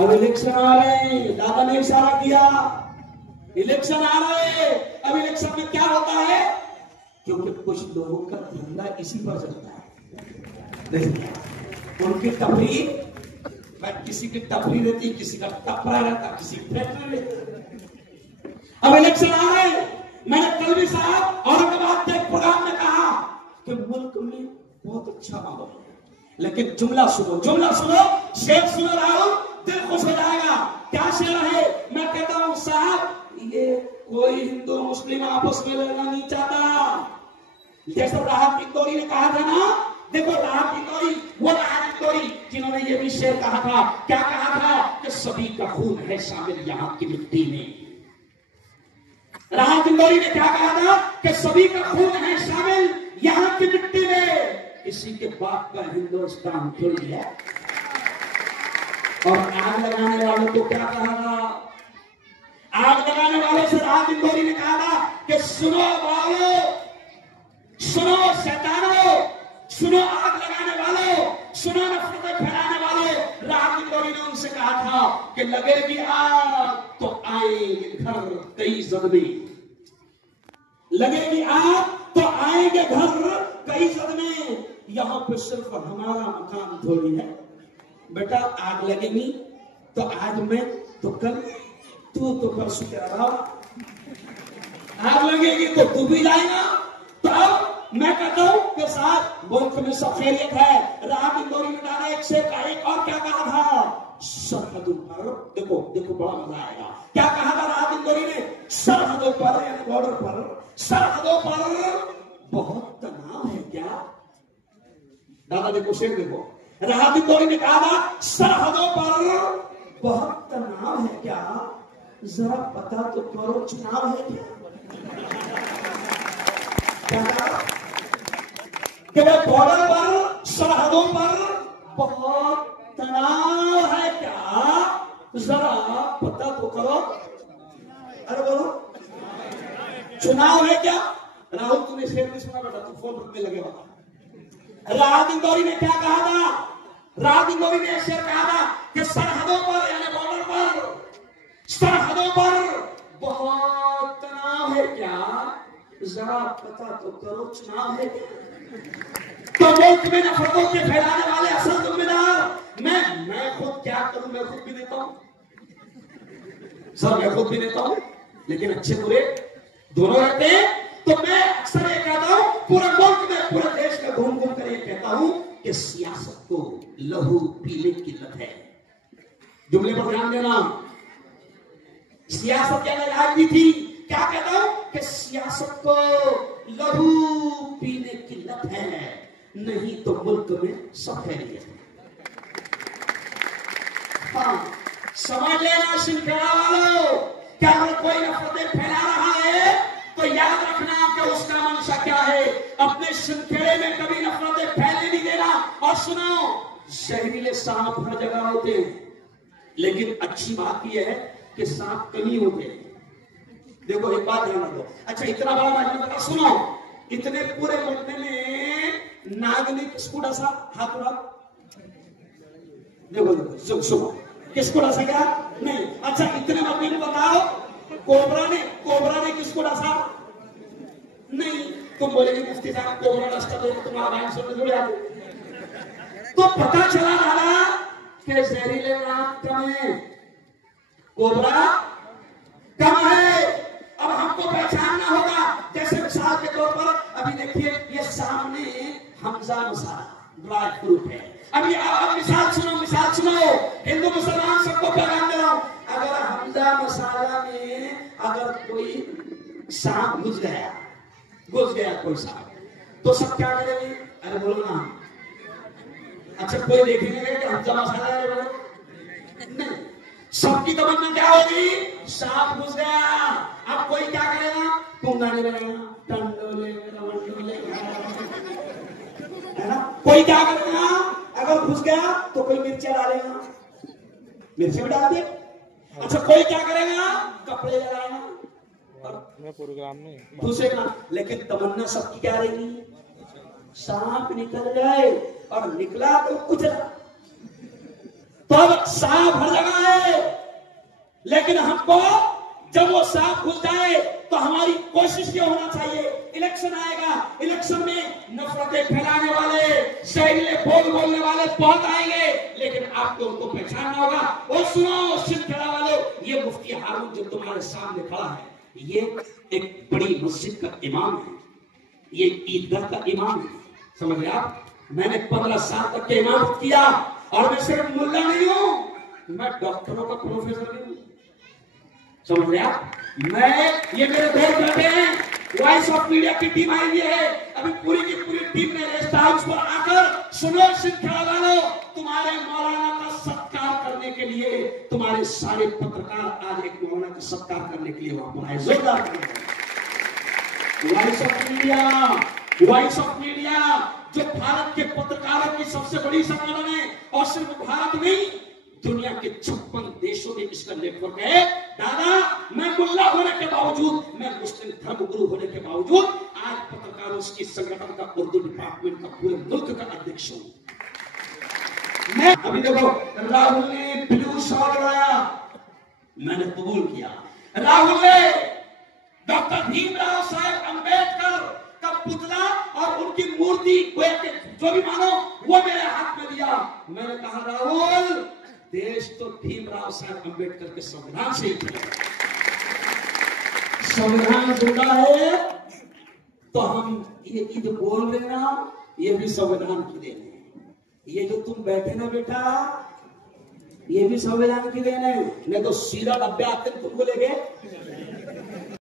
अब इलेक्शन आ रहे हैं, दादा ने इशारा किया, इलेक्शन आ रहे हैं। अब इलेक्शन में क्या होता है, क्योंकि कुछ लोगों का धंधा इसी पर चलता है। नहीं, उनकी तफरी, किसी की तफरी रहती, किसी का टपरा रहता, किसी की फैक्ट्री रहती। अब इलेक्शन आ रहे हैं। मैंने कल भी साहब औरंगाबाद के एक प्रोग्राम में कहा कि मुल्क में बहुत अच्छा माहौल है, लेकिन जुमला सुनो, जुमला सुनो, शेर सुनो राहुल, दिल खुश हो जाएगा। क्या शेर है? मैं कहता हूं साहब, ये कोई हिंदू मुस्लिम आपस में लड़ना नहीं चाहता। जैसा राहत इंदौरी ने कहा था ना, देखो राहत इंदौरी, वो राहत इंदौरी जिन्होंने ये भी शेर कहा था। क्या कहा था? कि सभी का खून है शामिल यहां की मिट्टी में। राहत इंदौरी ने क्या कहा था? कि सभी का खून है शामिल यहां की मिट्टी में। इसी के बाप का हिंदुस्तान थोड़ी है। और आग लगाने वालों को क्या कहा था? आग लगाने वालों से राहत इंदौरी ने कहा था कि सुनो वालों, सुनो शैतानों, सुनो आग लगाने वालों, सुनो नफरतें फैलाने वालों। राहत इंदौरी ने उनसे कहा था कि लगेगी आग तो आएंगे घर कई सदमे, लगेगी आग तो आएंगे घर कई सदमे। यहां पे सिर्फ हमारा मकान थोड़ी है बेटा। आग लगेगी तो आज मैं तो कल, तू तो परसों के अलावा, आग लगेगी तो तू भी जाएगा। तो अब मैं कहता हूं कि साहब मुल्क में सब खैरियत है। राहत इंदौरी ने डाला एक से एक, और क्या कहा था? सरहदों पर, देखो देखो बड़ा मजा आएगा। क्या कहा था राहत इंदौरी ने? सरहदों पर यानी बॉर्डर पर, सरहदों पर बहुत तनाव है क्या? दादा देखो, शेर देखो। राहत इंदौरी ने कहा था सरहदों पर बहुत तनाव है क्या? जरा पता तो करो चुनाव है क्या? कि बॉर्डर पर, सरहदों पर बहुत तनाव है क्या? जरा पता तो करो। अरे बोलो, चुनाव है क्या? राहुल तूने शेर नहीं सुना बेटा, तू फोन रखने लगे बाबा। राहत इंदौरी ने क्या कहा था? राहत इंदौरी ने शेर कहा था कि सरहदों पर यानी बॉर्डर पर, सरहदों पर बहुत तनाव है क्या? जरा पता तो करो चुनाव है क्या? तो मुल्क में नफरतों के फैलाने वाले असल जिम्मेदार मैं खुद क्या करूं? मैं खुद भी देता हूं सर, मैं खुद भी देता हूं, लेकिन अच्छे बुरे दोनों रहते हैं। तो मैं अक्सर ये कहता हूं, पूरे मुल्क में, पूरे देश में घूम घूम कर ये कहता हूं कि सियासत को लहू पीने की लत है। जुमले पर ध्यान देना। सियासत क्या राजनीति, क्या कहता हूं कि सियासत को लहू पीने की लत है, नहीं तो मुल्क में सब खैरियत है। हाँ, समझ लेना श्रृंखला वालों, क्या अगर कोई नफरतें फैला रहा है तो याद रखना कि उसका मंशा क्या है। अपने श्रृंखले में कभी नफरतें फैलने नहीं देना। और सुनो, जहरीले सांप हर जगह होते हैं, लेकिन अच्छी बात यह है कि सांप कम ही होते हैं। देखो एक बात ध्यान रखो। अच्छा, इतना बड़ा मजमा बता, सुनो, इतने पूरे मुद्दे में नाग ने किसको डसा? हाथ उड़ा, देखो देखो, सुनो, किसको डसा? क्या नहीं? अच्छा, इतने मुद्दे में बताओ, कोबरा ने किसको डसा? नहीं। तुम बोलेगे मुफ्ती साहब कोबरा डसता तो तुम्हारा बयान सुनने जुड़ जाते। तो पता चला रहा कि जहरीले सांप कम है, कोबरा कम है। अब हमको पहचानना होगा। जैसे मिसाल के तौर पर अभी देखिए, ये सामने हमजा मसाला ड्राई फ्रूट है। अभी अब मिसाल सुनो, मिसाल सुनो, हिंदू मुसलमान सबको पैगाम दे रहा हूं। अगर हमजा मसाला में अगर कोई सांप घुस गया कोई सांप, तो सब क्या करेंगे? अरे बोलो ना। अच्छा, कोई देखेंगे कि हमजा मसाला है? नहीं, सबकी तमन्ना क्या होगी? सांप घुस गया। अब कोई क्या करेगा? पुंगाने लगेगा, टंडोले है ना। कोई क्या करेगा? अगर घुस गया तो कोई मिर्चा डालेगा, मिर्ची भी डाल दे। अच्छा, कोई क्या करेगा? कपड़े लगाएगा, प्रोग्राम में घुसेगा। लेकिन तमन्ना सबकी क्या रहेगी? सांप निकल जाए, और निकला तो कुचला। अब सांप हर जगह है, लेकिन हमको जब वो सांप घुस जाए तो हमारी कोशिश ये होना चाहिए, इलेक्शन आएगा, इलेक्शन में नफरतें फैलाने वाले, शहरीले बोलने वाले बहुत आएंगे, लेकिन आपको उनको पहचानना होगा। और सुनो सिलसिला वालों, ये मुफ्ती हारून जो तुम्हारे सामने खड़ा है, ये एक बड़ी मस्जिद का इमाम है, ये ईदगाह का इमाम है, समझ रहे आप। मैंने 15 साल तक के इमाम किया, और मैं सिर्फ मुल्ला नहीं हूं, मैं डॉक्टरों का प्रोफेसर भी हूं, समझ रहे आप। मैं ये मेरे दो बेटे हैं, वॉइस ऑफ मीडिया की टीम आई हुई है, अभी पूरी की पूरी टीम ने रेस्ट हाउस पर आकर, सुनो सिलसिला वालों, तुम्हारे मौलाना का सत्कार करने के लिए, तुम्हारे सारे पत्रकार आज एक मौलाना का सत्कार करने के लिए वहां पर आए, जोरदार voice of media, voice of media जो भारत के पत्रकारों की सबसे बड़ी संगठन है, और सिर्फ भारत नहीं, दुनिया के 56 देशों में इसका नेटवर्क है। दादा, मैं मुल्ला होने के बावजूद, मैं मुस्लिम धर्मगुरु होने के बावजूद, आज पत्रकारों की संगठन का उर्दू डिपार्टमेंट का पूरे मुल्क का अध्यक्ष हूं मैं। अभी देखो, राहुल ने ब्लू शॉल लगाया, मैंने कबूल किया। राहुल ने डॉक्टर भीमराव साहेब अंबेडकर का पुतला और उनकी मूर्ति, जो भी मानो, वो मेरे हाथ में दिया। मैंने कहा, राहुल, देश तो भीमराव साहब अंबेडकर के संविधान से ही संविधान जुड़ा है, तो हम ये जो बोल रहे ना, ये भी संविधान की देन है। ये जो तुम बैठे ना बेटा, ये भी संविधान की देन है, नहीं तो सीधा डब्बे आते तुम बोलेगे